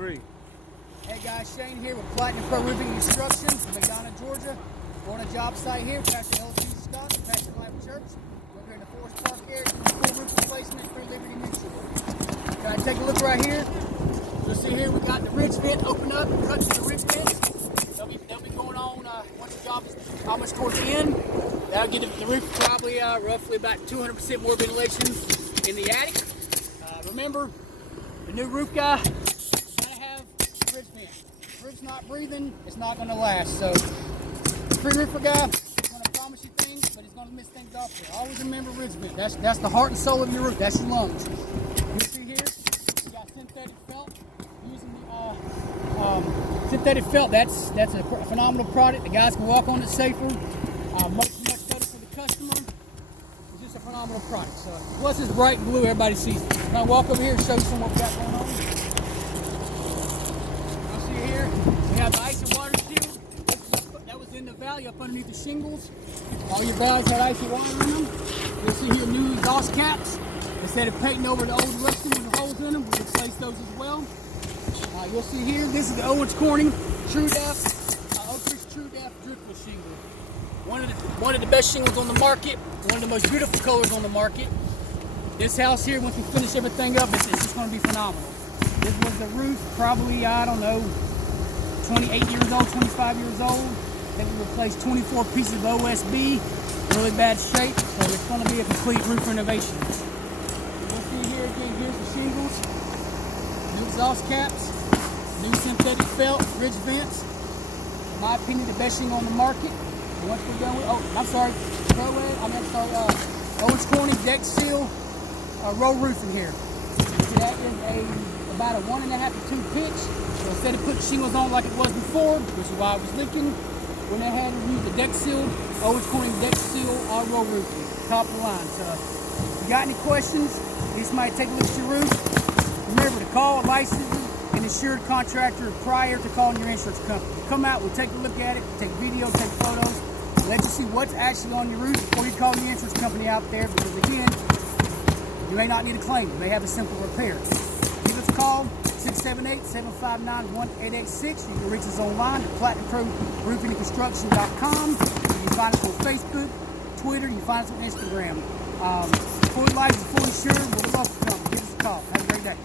3. Hey guys, Shane here with Platinum Pro Roofing and Construction from McDonough, Georgia. We're on a job site here, Pastor L.G. Scott, Pastor Life Church. We're here in the Forest Park area, doing a full roof replacement through Liberty Mutual. Guys, take a look right here. You'll see here we got the ridge vent open up, cut to the ridge vents. They'll be going on once the job is almost towards the end. That'll get the roof probably roughly about 200% more ventilation in the attic. Remember, the new roof guy, gotta have ridge vent. If the roof's not breathing, it's not gonna last. So, the pre-roofer guy is gonna promise you things, but he's gonna miss things off there. Always remember ridge vent. That's the heart and soul of your roof. That's your lungs. You see here, we got synthetic felt. Using the synthetic felt, that's a phenomenal product. The guys can walk on it safer. Much better for the customer. It's just a phenomenal product. So, plus it's bright and blue, everybody sees it. I'm gonna walk over here and show you some what we got going on. You'll see here, we have the ice and water shield. That was in the valley up underneath the shingles. All your valleys had ice and water in them. You'll see here new exhaust caps. Instead of painting over the old rusting with the holes in them, we replaced those as well. You'll see here, this is the Owen's Corning True Depth, True Depth Driftwood shingle. One of the best shingles on the market, one of the most beautiful colors on the market. This house here, once we finish everything up, it's just going to be phenomenal. This was the roof, probably, I don't know, 28 years old, 25 years old. Then we replaced 24 pieces of OSB, really bad shape, so it's going to be a complete roof renovation. You'll see here again, here's the shingles, new exhaust caps, new synthetic felt, ridge vents. In my opinion, the best shingle on the market. And once we're done with, Owen's Corning deck seal roll roof in here. That is about a 1.5 to 2 pitch. So instead of putting shingles on like it was before, which is why I was leaking, when I had to use the deck seal, Owen's Corning deck seal roll roofing, top of the line. So if you got any questions, this might take a look at your roof. Remember to call a licensed and insured contractor prior to calling your insurance company. Come out, we'll take a look at it, take video, take photos, let you see what's actually on your roof before you call the insurance company out there, because again, you may not need a claim. You may have a simple repair. Give us a call, 678-759-1886. You can reach us online at PlatinumProRoofingAndConstruction.com. You can find us on Facebook, Twitter, you can find us on Instagram. Full life is fully insured. We'll love to come. Give us a call. Have a great day.